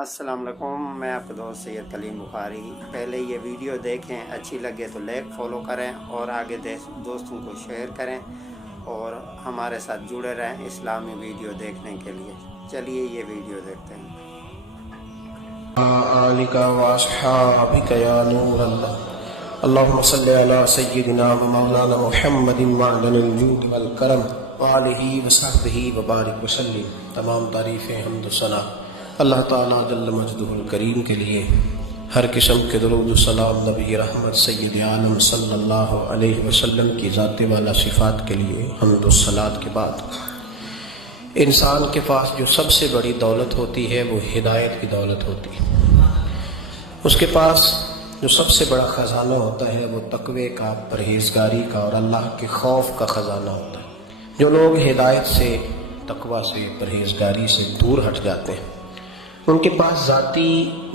السلام علیکم، میں آپ کا دوست سید کلیم بخاری۔ پہلے یہ ویڈیو دیکھیں، اچھی لگے تو لائک فالو کریں اور آگے دوستوں کو شیئر کریں اور ہمارے ساتھ جڑے رہیں اسلامی ویڈیو دیکھنے کے لیے۔ چلیے یہ ویڈیو دیکھتے ہیں۔ آلک و اصحابک یا نور اللہ، اللہم صلی علی سیدنا و مولانا محمد معدن الجود والکرم وآلہ وصحبہ وبارک وسلم۔ تمام تعریفیں حمد و ثنا اللہ تعالیٰ جل مجدہ الکریم کے لیے، ہر قسم کے درود و سلام نبی رحمت سید عالم صلی اللہ علیہ وسلم کی ذات والا صفات کے لیے حمد و صلات کے بعد، انسان کے پاس جو سب سے بڑی دولت ہوتی ہے وہ ہدایت کی دولت ہوتی ہے۔ اس کے پاس جو سب سے بڑا خزانہ ہوتا ہے وہ تقوی کا، پرہیزگاری کا اور اللہ کے خوف کا خزانہ ہوتا ہے۔ جو لوگ ہدایت سے، تقوی سے، پرہیزگاری سے دور ہٹ جاتے ہیں، ان کے پاس ذاتی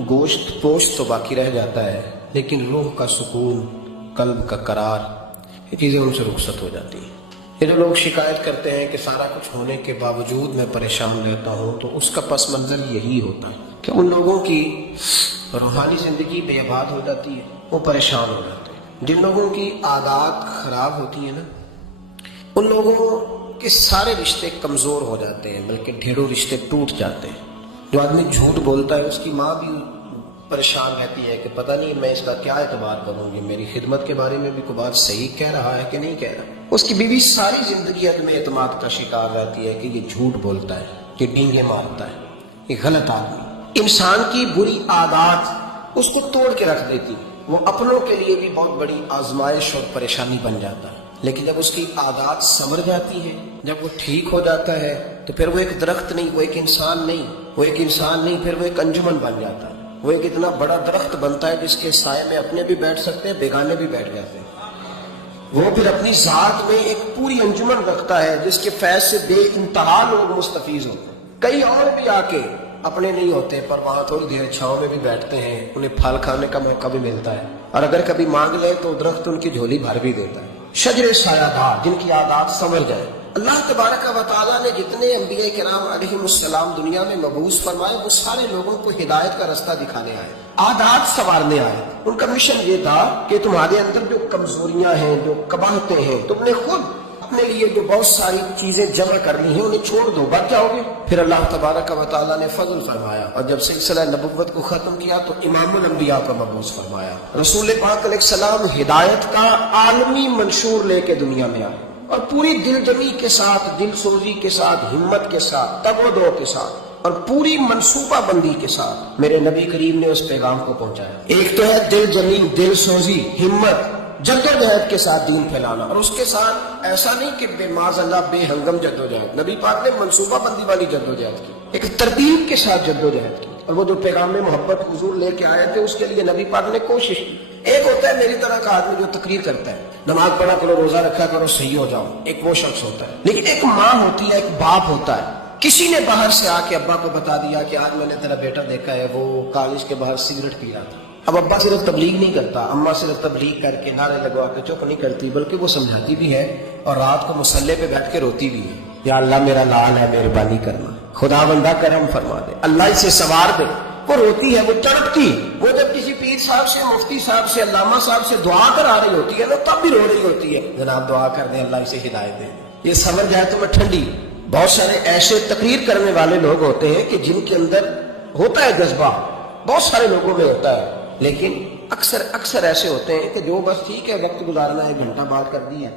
گوشت پوشت تو باقی رہ جاتا ہے، لیکن روح کا سکون، قلب کا قرار، یہ چیزیں ان سے رخصت ہو جاتی ہیں۔ یہ جو لوگ شکایت کرتے ہیں کہ سارا کچھ ہونے کے باوجود میں پریشان رہتا ہوں، تو اس کا پس منظر یہی ہوتا ہے کہ ان لوگوں کی روحانی زندگی بے آباد ہو جاتی ہے، وہ پریشان ہو جاتے ہیں۔ جن لوگوں کی عادات خراب ہوتی ہیں نا، ان لوگوں کے سارے رشتے کمزور ہو جاتے ہیں، بلکہ ڈھیروں رشتے ٹوٹ جاتے ہیں۔ جو آدمی جھوٹ بولتا ہے اس کی ماں بھی پریشان رہتی ہے کہ پتہ نہیں میں اس کا کیا اعتبار کروں گی، میری خدمت کے بارے میں بھی کوئی بات صحیح کہہ رہا ہے کہ نہیں کہہ رہا۔ اس کی بیوی ساری زندگی عدم اعتماد کا شکار رہتی ہے کہ یہ جھوٹ بولتا ہے، یہ ڈینگے مارتا ہے، یہ غلط آدمی۔ انسان کی بری عادات اس کو توڑ کے رکھ دیتی، وہ اپنوں کے لیے بھی بہت بڑی آزمائش اور پریشانی بن جاتا ہے۔ لیکن جب اس کی عادات سنور جاتی ہے، جب وہ ٹھیک ہو جاتا ہے، تو پھر وہ ایک درخت نہیں، وہ ایک انسان نہیں، وہ ایک انسان نہیں، پھر وہ ایک انجمن بن جاتا ہے۔ وہ ایک اتنا بڑا درخت بنتا ہے جس کے سائے میں اپنے بھی بیٹھ سکتے ہیں، بیگانے بھی بیٹھ جاتے ہیں۔ وہ پھر اپنی ذات میں ایک پوری انجمن رکھتا ہے جس کے فیض سے بے انتہا لوگ مستفیض ہوتے ہیں۔ کئی اور بھی آ کے اپنے نہیں ہوتے، پر وہاں تھوڑی دیر چھاؤں میں بھی بیٹھتے ہیں، انہیں پھل کھانے کا موقع بھی ملتا ہے، اور اگر کبھی مانگ لے تو درخت ان کی جھولی بھر بھی دیتا ہے۔ شجر سایہ دار، جن کی عادات سنور جائے۔ اللہ تبارک و تعالیٰ نے جتنے انبیاء کرام علیہ السلام دنیا میں مبعوث فرمائے، وہ سارے لوگوں کو ہدایت کا رستہ دکھانے آئے، عادات سنوارنے آئے۔ ان کا مشن یہ تھا کہ تمہارے اندر جو کمزوریاں ہیں، جو قباحتیں ہیں، تم نے خود اپنے لیے جو بہت ساری چیزیں جمع کرنی ہیں انہیں چھوڑ دو، بچ جاؤ گے۔ پھر اللہ تبارک و تعالیٰ نے فضل فرمایا، اور جب سلسلہ نبوت کو ختم کیا تو امام الانبیاء کو مبعوث فرمایا۔ رسول پاک علیہ السلام ہدایت کا عالمی منشور لے کے دنیا میں آئے، اور پوری دل جمی کے ساتھ، دل سوزی کے ساتھ، ہمت کے ساتھ، تب و دو کے ساتھ، اور پوری منصوبہ بندی کے ساتھ میرے نبی کریم نے اس پیغام کو پہنچایا۔ ایک تو ہے دل جمی، دل سوزی، ہمت، جدوجہد کے ساتھ دین پھیلانا، اور اس کے ساتھ ایسا نہیں کہ بے معاذ اللہ بے ہنگم جدوجہد۔ نبی پاک نے منصوبہ بندی والی جدوجہد کی، ایک ترتیب کے ساتھ جدوجہد کی، اور وہ جو پیغام میں محبت حضور لے کے آئے تھے اس کے لیے نبی پاک نے کوشش کی۔ ایک ہوتا ہے میری طرح کا آدمی جو تقریر کرتا ہے، نماز پڑھا کرو، روزہ رکھا کرو، صحیح ہو جاؤ، ایک وہ شخص ہوتا ہے۔ لیکن ایک ماں ہوتی ہے، ایک باپ ہوتا ہے۔ کسی نے باہر سے آ کے ابا کو بتا دیا کہ آج میں نے تیرا بیٹا دیکھا ہے، وہ کالج کے باہر سگریٹ پی رہا تھا۔ اب ابا صرف تبلیغ نہیں کرتا، اماں صرف تبلیغ کر کے نعرے لگوا کے چپ نہیں کرتی، بلکہ وہ سمجھاتی بھی ہے، اور رات کو مصلے پہ بیٹھ کے روتی بھی ہے، یا اللہ میرا لال ہے، مہربانی کرنا، خدا بندہ کرم فرما دے، اللہ اسے سوار دے۔ وہ روتی ہے، وہ تڑپتی، وہ جب کسی پیر صاحب سے، مفتی صاحب سے، علامہ صاحب سے دعا کرا رہی ہوتی ہے نا، تب بھی رو رہی ہوتی ہے، جناب دعا کر دیں اللہ اسے ہدایت دے، یہ سمجھ جائے تو میں ٹھنڈی۔ بہت سارے ایسے تقریر کرنے والے لوگ ہوتے ہیں کہ جن کے اندر ہوتا ہے جذبہ، بہت سارے لوگوں میں ہوتا ہے، لیکن اکثر ایسے ہوتے ہیں کہ جو بس ٹھیک ہے وقت گزارنا ہے، گھنٹہ بات کر دی ہے،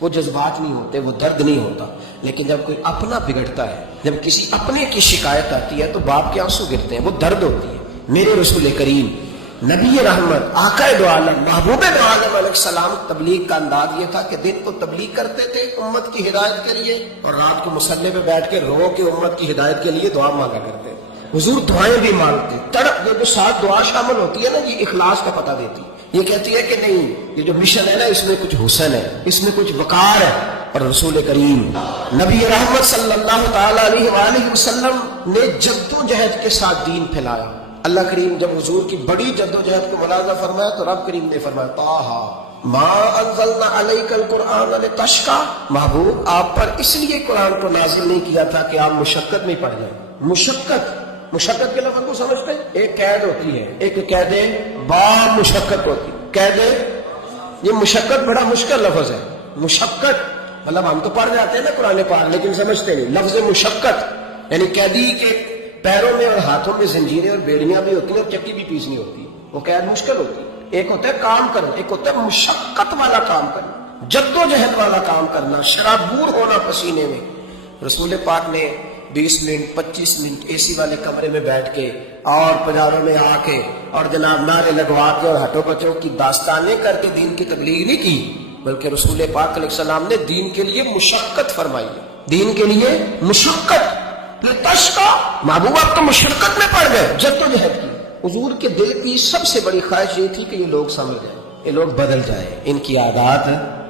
وہ جذبات نہیں ہوتے، وہ درد نہیں ہوتا۔ لیکن جب کوئی اپنا بگڑتا ہے، جب کسی اپنے کی شکایت آتی ہے تو باپ کے آنسو گرتے ہیں، وہ درد ہوتی ہے۔ میرے رسول کریم نبی رحمت، آقا دو عالم، محبوب دو عالم علیہ السلام، تبلیغ کا انداز یہ تھا کہ دن کو تبلیغ کرتے تھے امت کی ہدایت کے لیے، اور رات کو مصلے پہ بیٹھ کے رو کے امت کی ہدایت کے لیے دعا مانگا کرتے۔ حضور دعائیں بھی مانگتے، تڑپ جو ساتھ دعا شامل ہوتی ہے نا، یہ اخلاص کا پتہ دیتی، یہ کہتی ہے کہ نہیں یہ جو مشن ہے نا اس میں کچھ حسن ہے، اس میں کچھ وقار ہے۔ اور رسول کریم نبی رحمت صلی اللہ تعالی علیہ وآلہ وسلم نے جدوجہد کے ساتھ دین پھیلایا۔ اللہ کریم جب حضور کی بڑی جدوجہد کو ملاحظہ فرمایا تو رب کریم نے فرمایا طٰہٰ ما انزلنا علیک القرآن لتشقیٰ، محبوب آپ پر اس لیے قرآن کو نازل نہیں کیا تھا کہ آپ مشقت میں پڑ جائیں۔ مشقت مشقت کے لفظ کو سمجھتے ہیں؟ ایک قید ہوتی ہے، ایک قید با مشقت ہوتی ہے. قید، یہ مشقت بڑا مشکل لفظ ہے. مشقت مطلب ہم تو پڑھ جاتے ہیں نا قرآن پاک لیکن سمجھتے نہیں. لفظ مشقت یعنی قیدی کے پیروں میں اور ہاتھوں میں زنجیریں اور بیڑیاں بھی ہوتی ہیں اور چکی بھی پیسنی ہوتی ہے. وہ قید مشکل ہوتی ہے. ایک ہوتا ہے کام کرنا، ایک ہوتا ہے مشقت والا کام کرنا، جدوجہد والا کام کرنا، شرابور ہونا پسینے میں. رسول پاک نے 20 منٹ 25 منٹ اے سی والے کمرے میں بیٹھ کے اور پجاروں میں آ کے اور جناب نعرے لگوا کے اور ہٹو بچوں کی داستانیں کر کے دین کی تبلیغ نہیں کی، بلکہ رسول پاک علیہ السلام نے دین کے لیے مشقت فرمائی. دین کے لیے مشقت تشقا. محبوب آپ تو مشقت میں پڑ گئے، جدوجہد کی. حضور کے دل کی سب سے بڑی خواہش یہ تھی کہ یہ لوگ سمجھ جائیں، یہ لوگ بدل جائیں، ان کی عادات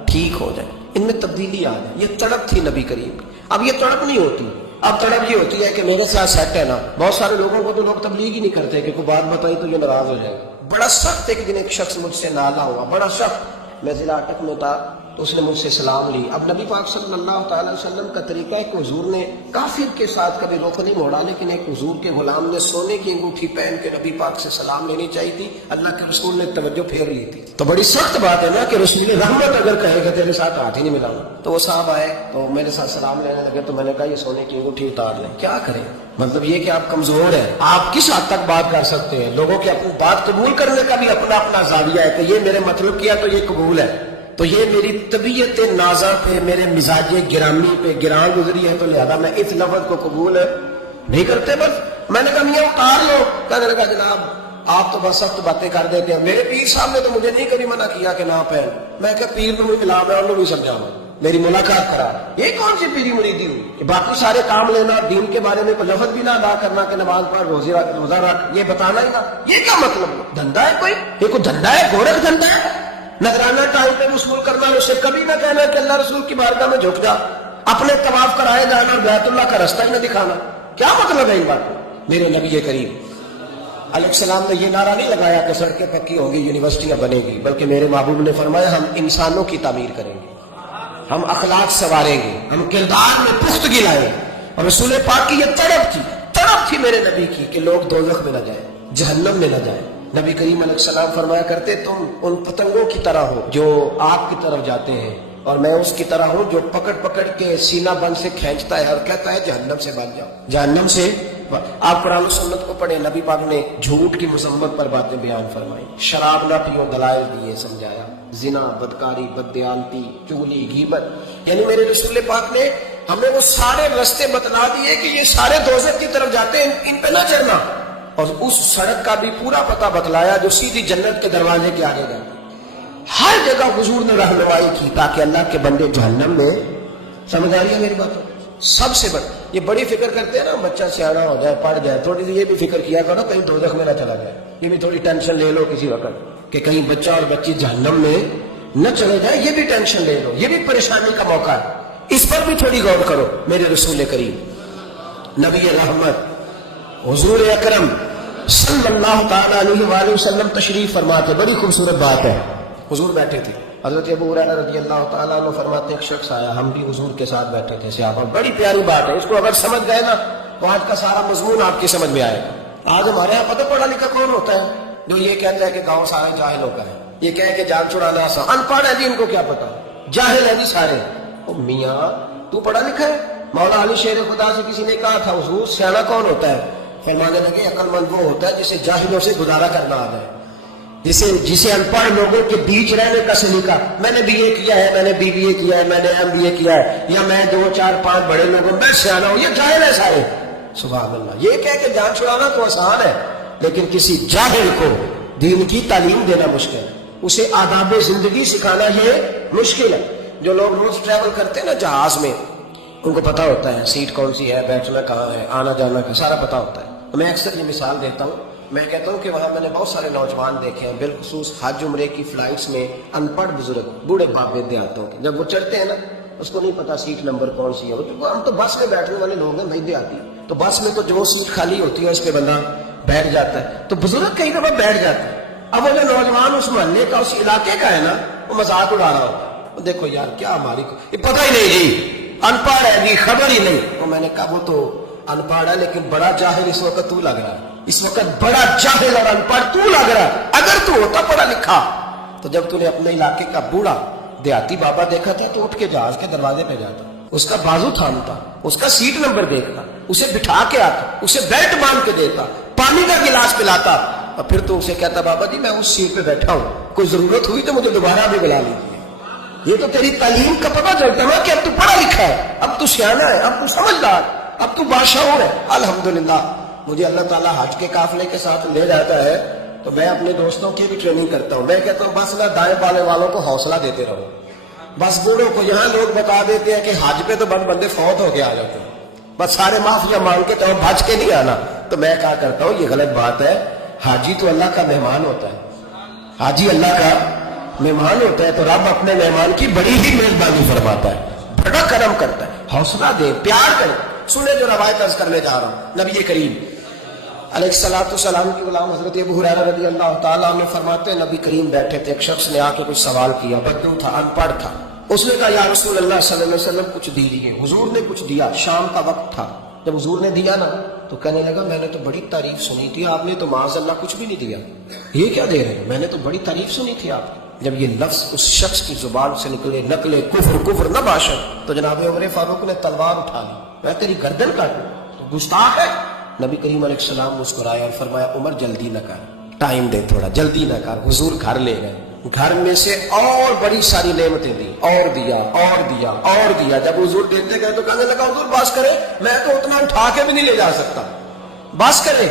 ٹھیک ہو جائیں، ان میں تبدیلی آ جائے. یہ تڑپ تھی نبی کریم کی. اب یہ تڑپ نہیں ہوتی. اب تڑپ یہ ہوتی ہے کہ میرے ساتھ سیٹ ہے نا. بہت سارے لوگوں کو تو لوگ تبلیغ ہی نہیں کرتے کہ کوئی بات بتائی تو یہ ناراض ہو جائے گا. بڑا سخت ایک دن ایک شخص مجھ سے نالا ہوا، بڑا سخت. میں ضلع اٹک میں تھا تو اس نے مجھ سے سلام لی. اب نبی پاک صلی اللہ تعالی وسلم کا طریقہ ہے کہ حضور نے کافر کے ساتھ کبھی رخ نہیں موڑا، لیکن ایک حضور کے غلام نے سونے کی انگوٹھی پہن کے نبی پاک سے سلام لینی چاہیے تھی. اللہ کے رسول نے توجہ پھیر لی تھی. تو بڑی سخت بات ہے نا کہ رسول رحمت اگر کہے گا تیرے ساتھ ہاتھ ہی نہیں ملانا. تو وہ صاحب آئے تو میرے ساتھ سلام لینے لگے تو میں نے کہا یہ سونے کی انگوٹھی اتار لیں. کیا کریں؟ مطلب یہ کہ آپ کمزور ہیں. آپ کس حد تک بات کر سکتے ہیں؟ لوگوں کی اپنی بات قبول کرنے کا بھی اپنا اپنا زاویہ ہے کہ یہ میرے مطلب کیا تو یہ قبول ہے. تو یہ میری طبیعت نازا پہ، میرے مزاج گرامی پہ گراں گزری ہے، تو لہذا میں اس لفظ کو قبول نہیں کرتے. بس میں نے کہا میاں اتار لو. کہنے لگا جناب آپ تو بس سخت باتیں کر دیتے ہیں. میرے پیر صاحب نے تو مجھے نہیں کبھی منع کیا کہ نہ پہن. میں کہ پیر نے مجھے ملا، میں انہوں بھی سمجھاؤں، میری ملاقات کرا. یہ کون سی پیری مریدی ہوئی کہ باقی سارے کام لینا، دین کے بارے میں کوئی لفظ بھی نہ ادا کرنا کہ نماز پڑھ، روزہ رکھ، یہ بتانا ہی نہ. یہ کیا مطلب؟ دھندا ہے کوئی؟ یہ کوئی دھندا ہے؟ گورکھ دھندا ہے؟ نذرانہ ٹائم پہ وصول کرنا، اسے کبھی نہ کہنا کہ اللہ رسول کی بارگاہ میں جھک جا، اپنے طواف کرائے جانا اور بیت اللہ کا راستہ ہی نہ دکھانا. کیا مطلب ہے ان باتوں؟ میرے نبی کریم علیہ السلام نے یہ نعرہ نہیں لگایا کہ سڑکیں پکی ہوں گی، یونیورسٹیاں بنے گی، بلکہ میرے محبوب نے فرمایا ہم انسانوں کی تعمیر کریں گے، ہم اخلاق سنواریں گے، ہم کردار میں پختگی لائیں گے. اور رسول پاک کی یہ تڑپ تھی میرے نبی کی کہ لوگ دوزخ میں نہ جائیں، جہنم میں نہ جائیں. نبی کریم علیہ السلام فرمایا کرتے تم ان پتنگوں کی طرح ہو جو آگ کی طرف جاتے ہیں، اور میں اس کی طرح ہوں جو پکڑ کے سینہ بند سے کھینچتا ہے اور کہتا ہے جہنم سے بچ جاؤ، جہنم سے. آپ قرآن و سنت کو پڑھیں. نبی پاک نے جھوٹ کی مذمت پر باتیں بیان فرمائی، شراب نہ پیو دلائل دیے سمجھایا، زنا، بدکاری، بددیانتی، چغلی، غیبت. یعنی میرے رسول پاک نے ہمیں وہ سارے رستے بتلا دیے کہ یہ سارے دوزخ کی طرف جاتے ہیں، ان پہ نہ چڑھنا. اور اس سڑک کا بھی پورا پتہ بتلایا جو سیدھی جنت کے دروازے کے آگے جاتی. ہر جگہ حضور نے رہنمائی کی تاکہ اللہ کے بندے جہنم میں، سمجھ آ رہی ہے میری بات؟ سب سے بڑی یہ بڑی فکر کرتے ہیں نا، بچہ سیانا ہو جائے، پڑھ جائے، تھوڑی سی یہ بھی فکر کیا کرو کہیں دوزخ میں نہ چلا جائے. یہ بھی تھوڑی ٹینشن لے لو کسی وقت کہ کہیں بچہ اور بچی جہنم میں نہ چلے جائے. یہ بھی ٹینشن لے لو، یہ بھی پریشانی کا موقع ہے. اس پر بھی تھوڑی غور کرو. میرے رسول کریم نبی رحمت حضور اکرم صلی اللہ تعالی علیہ وآلہ وسلم تشریف فرماتے. بڑی خوبصورت بات ہے. حضور بیٹھے تھے، حضرت ابو ہریرہ رضی اللہ تعالیٰ عنہ فرماتے ایک شخص آیا، ہم بھی حضور کے ساتھ بیٹھے تھے صحابہ. بڑی پیاری بات ہے، اس کو اگر سمجھ گئے نا تو آج کا سارا مضمون آپ کی سمجھ میں آئے گا. آج ہمارے یہاں پتہ پڑھا لکھا کون ہوتا ہے جو یہ کہتا ہے کہ گاؤں سارے جاہل ہو گئے، یہ کہے کہ جان چھڑانا آسان، ان پڑھ ہے جی، ان کو کیا پتا، جاہل ہے جی سارے. او میاں تو پڑھا لکھا ہے؟ مولا علی شیر خدا سے کسی نے کہا تھا حضور سیانا کون ہوتا ہے؟ فرمانے لگے عقل مند وہ ہوتا ہے جسے جاہلوں سے گزارا کرنا آ جائے، جسے ان پڑھ لوگوں کے بیچ رہنے کا سلیقہ. میں نے BA کیا ہے، میں نے BBA کیا ہے، میں نے MBA کیا ہے، یا میں 2 4 5 بڑے لوگوں میں سیانا ہوں، یہ جاہل ہے سارے. سبحان اللہ. یہ کہہ کے جان چھڑانا تو آسان ہے، لیکن کسی جاہل کو دین کی تعلیم دینا مشکل ہے، اسے آداب زندگی سکھانا یہ مشکل ہے. جو لوگ روز ٹریول کرتے ہیں نا جہاز میں، ان کو پتا ہوتا ہے سیٹ کون سی ہے، بیٹھنا کہاں ہے، آنا جانا کا سارا پتا ہوتا ہے. میں اکثر یہ مثال دیتا ہوں، میں کہتا ہوں کہ وہاں میں نے بہت سارے نوجوان دیکھے ہیں، بالخصوص حج عمرے کی فلائٹس میں ان پڑھ بزرگ بوڑھے بابے دیہاتوں کے، جب وہ چڑھتے ہیں نا اس کو نہیں پتا سیٹ نمبر کون سی ہے. ہم تو بس میں بیٹھنے والے لوگ ہیں بھائی دیہاتی، تو بس میں تو جو سیٹ خالی ہوتی ہے اس پہ بندہ بیٹھ جاتا ہے، تو بزرگ کئی دفعہ بیٹھ جاتا ہے. اب وہ جو نوجوان اس محلے کا اس علاقے کا ہے نا، وہ مذاق اڑا رہا ہوتا ہے، دیکھو یار کیا ہماری کو یہ پتہ ہی نہیں جی، ان پڑھ ہے جی، خبر ہی نہیں. تو میں نے کہا وہ تو ان پڑھ ہے لیکن بڑا جاہل اس وقت تو لگ رہا ہے، اس وقت بڑا جاہل اور ان پڑھ تو لگ رہا ہے۔ اگر تو ہوتا پڑھا لکھا تو جب تو نے اپنے علاقے کا بوڑھا دیہاتی بابا دیکھا تھا تو اٹھ کے جہاز کے دروازے پہ جاتا، اس کا بازو تھامتا، اس کا سیٹ نمبر دیکھتا، اسے بٹھا کے آتا، اسے بیلٹ باندھ کے دیتا، پانی کا گلاس پلاتا، اور پھر تو اسے کہتا بابا جی میں اس سیٹ پہ بیٹھا ہوں، کوئی ضرورت ہوئی تو مجھے دوبارہ بھی بلا لیجیے۔ یہ تو تیری تعلیم کا پتہ چلتا ہے کہ اب تو پڑھا لکھا ہے، اب تو سیانا ہے، اب تو سمجھدار، اب تو بادشاہ ہے۔ الحمدللہ مجھے اللہ تعالیٰ حج کے قافلے کے ساتھ لے جاتا ہے تو میں اپنے دوستوں کی بھی ٹریننگ کرتا ہوں۔ میں کہتا ہوں بس نہ دائیں بالے والوں کو حوصلہ دیتے رہو، بس بوڑھوں کو یہاں لوگ بتا دیتے ہیں کہ حج پہ تو بند بندے فوت ہو کے آ جاتے ہیں، بس سارے معافیاں مانگ کے تو بھج کے نہیں آنا۔ تو میں کہا کرتا ہوں یہ غلط بات ہے، حاجی تو اللہ کا مہمان ہوتا ہے، حاجی اللہ کا مہمان ہوتا ہے، تو رب اپنے مہمان کی بڑی ہی مہربانی فرماتا ہے، بڑا کرم کرتا ہے، حوصلہ دے، پیار کرے۔ سنیں جو روایت عرض کرنے جا رہا ہوں، نبی کریم علیہ الصلوۃ والسلام کی غلام حضرت ابو ہریرہ رضی اللہ تعالیٰ عنہ فرماتے ہیں نبی کریم بیٹھے تھے، ایک شخص نے آ کے کچھ سوال کیا، بدو تھا، ان پڑھ تھا، اس نے کہا یا رسول اللہ صلی اللہ علیہ وسلم کچھ دیجیے۔ حضور نے کچھ دیا، شام کا وقت تھا، جب حضور نے دیا نا تو کہنے لگا میں نے تو بڑی تعریف سنی تھی، آپ نے تو معاذ اللہ کچھ بھی نہیں دیا، یہ کیا دے رہے ہیں، میں نے تو بڑی تعریف سنی تھی آپ کی۔ جب یہ لفظ اس شخص کی زبان سے نکلے کفر کفر نہ باشد، تو جناب عمر فاروق نے تلوار اٹھا لی، میں تیری گردن کاٹوں، تو گستاخ ہے۔ نبی کریم علیہ السلام مسکرائے اور فرمایا عمر جلدی نہ کر، ٹائم دے تھوڑا، جلدی نہ کر۔ حضور گھر لے گئے، گھر میں سے اور بڑی ساری نعمتیں دی، اور دیا اور دیا اور دیا۔ جب حضور دیتے گئے تو کہنے لگا حضور بس کرے، میں تو اتنا اٹھا کے بھی نہیں لے جا سکتا، بس کرے۔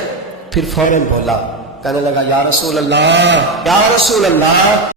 پھر فوراً بولا، کہنے لگا یا رسول اللہ یا رسول اللہ۔